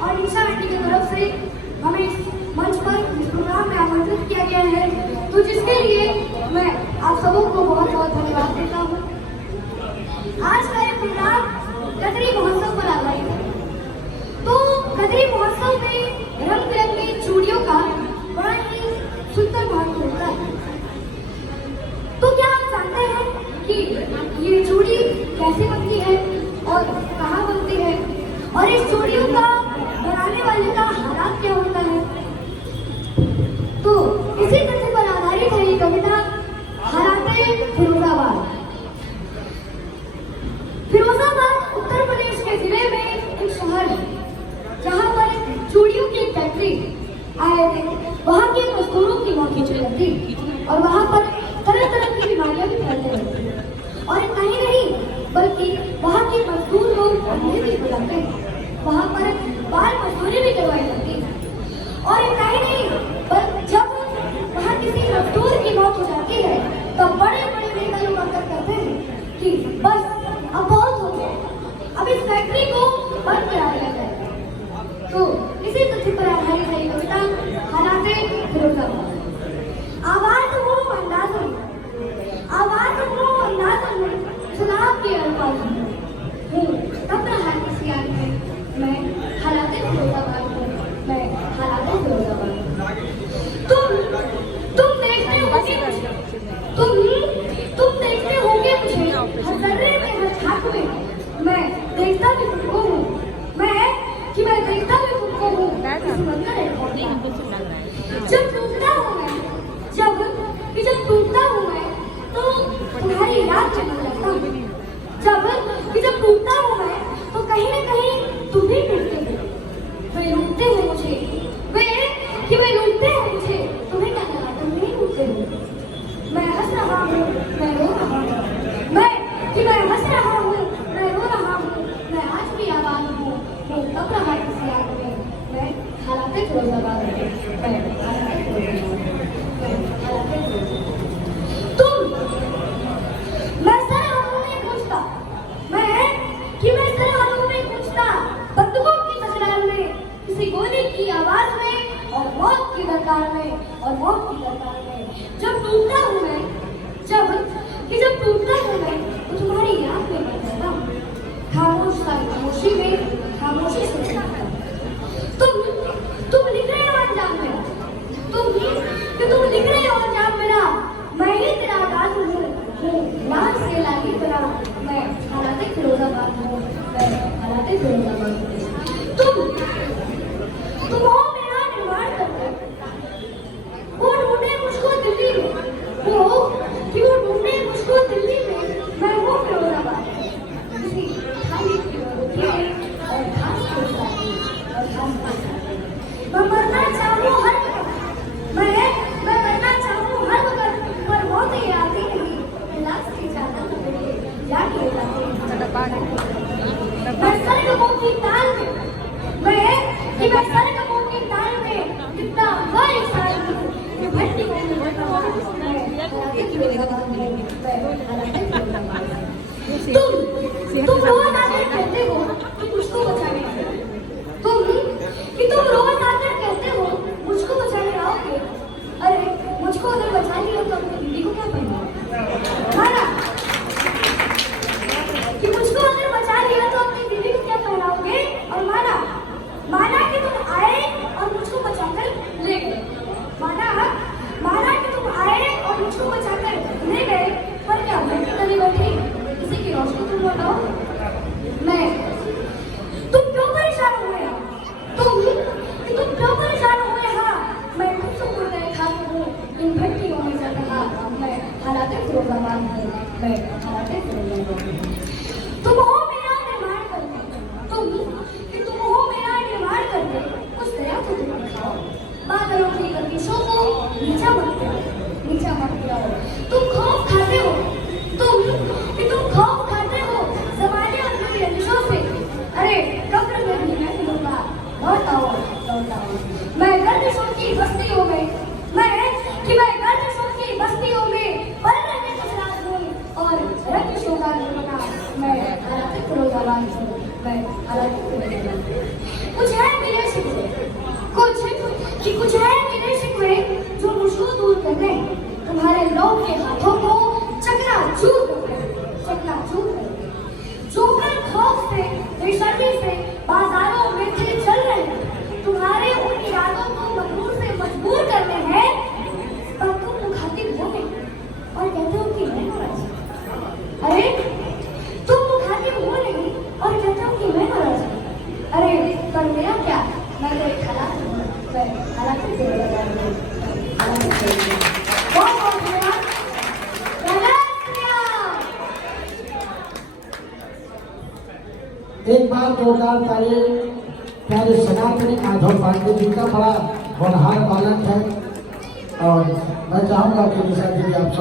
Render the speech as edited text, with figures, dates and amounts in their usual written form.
और निशा आंटी की तरफ से हमें इस मंच पर इस प्रोग्राम में आमंत्रित किया गया है, तो जिसके लिए मैं आप सबों को बहुत बहुत धन्यवाद देता हूँ। आज का ये प्रोग्राम कजरी महोत्सव पर आधारित है। तो कजरी महोत्सव में रंग बिरंगी चूड़ियों का बड़ा ही सुंदर महत्व होता है। तो क्या आप जानते हैं कि ये चूड़ी कैसे बनती है और कहाँ बनती है, और इस चूड़ियों का बनाने वाले का हालात क्या होता है? तो इसी तथ्य पर आधारित है ये कविता हालाते फिरोजाबाद। फिरोजाबाद उत्तर प्रदेश के जिले में एक शहर है जहाँ पर चूड़ियों की फैक्ट्री आए थे। वहाँ के मजदूरों की मौत की थी और वहाँ पर तरह तरह की बीमारियां भी फैलने लगी। और कहीं नहीं बल्कि वहाँ के मजदूर लोग अंधे भी हो जाते हैं, वहाँ पर बाल मजदूरी भी करवाई जाती है। और कहीं नहीं बल्कि जब वहाँ किसी मजदूर की मौत हो जाती है तो बड़े बड़े नेता लोग आकर कहते हैं कि बस अब बहुत हो गया, अब इस फैक्ट्री को बंद करा दिया जाए। तो इसी तथ्य पर आधारित है कविता हालाते फिरोजाबाद। आवाज वो अंदाज में सुनाव के अल्फाज हूँ, तब रहा किसी आग में मैं हालाते फिरोजाबाद हूँ, मैं हालाते फिरोजाबाद। तुम देखते होगे मुझे हर जर्रे में हर झांक में, मैं देखता भी तुमको हूँ, मैं देखता भी तुमको हूँ। जब टूटता हूँ मैं तो तुम्हारी याद चलने लगता हूँ। जब टूटता हूँ मैं तो कहीं न कहीं तुम भी टूटते हो। वे लूटते हो मुझे, वे लूटते हो मुझे, तुम्हें क्या लगा तुम नहीं लूटते हो। मैं हंस रहा हूँ, मैं रो रहा हूँ, मैं हंस रहा हूँ, मैं रो रहा हूँ, मैं आज भी आबाद हूँ, मैं तब रहा किसी आग में, मैं हालाते फिरोजाबाद हूँ, मैं हालाते फिरोजाबाद। गोली की आवाज में और मौत की दरकार में जब टूटता हूँ मैं तो तुम्हारी याद में मर जाता हूँ। खामोशी में खामोशी से जाता हूँ। तुम लिख रहे हो अंजाम मेरा, तुम लिख रहे हो अंजाम मेरा, मैं ही तेरा आगाज हूँ, लाज से लागी तेरा, मैं हालाते फिरोजाबाद हूँ, मैं हालाते फिरोजाबाद हूँ। तुम हो मेरा निर्माण करते, वो ढूंढे मुझको दिल्ली में, वो ढूंढे मुझको दिल्ली में, मैं वो फिरोजाबाद किसी खाली रोटी और घास के साथ मैं मरना चाहूँ हर वक्त, पर मौत ये आती नहीं, लाश की चादर में याद हो जाती है। मैं सरगमों की ताल में कितना बड़ी साल में भट्टी को तुम रोज आकर कहते हो कि मुझको बचाने आओगे, तुम रोज आकर कहते हो मुझको बचाने आओगे। अरे मुझको अगर बचा लिया तो अपनी दीदी को क्या पहनाओगे? माना कि मुझको अगर बचा लिया तो अपनी दीदी को क्या पहनाओगे? और माना कि तुम आए और मुझको बचाकर ले गए, माना कि तुम आए और मुझको बचाकर ले गए, पर क्या मैं की तरह बैठी किसी की रोशनी तुम बताओ? मैं कुछ है मेरे शिकवे, कुछ है मेरे शिकवे जो मुझको दूर करने तुम्हारे लोग के हाथों को चकनाचूर कर जोकर खौफ से बेशर्मी से बाजारों में थे चल रहे हैं, तुम्हारे उन इरादों को मजबूर से मजबूर करने हैं, पर तुम मुखातिब हो गए और कहते हो कि मैं नाराज। अरे तुम मुखातिब हो नहीं और कहते हो कि मैं नाराज। अरे पर मेरा क्या, मैं तो एक हालात हूँ, मैं हालात से बहुत धन्यवाद। एक बार जोरदार ताली प्यारे सनातनी माधव पांडे जी का बड़ा होनहार बालक है और मैं चाहूंगा कि निशा जी आप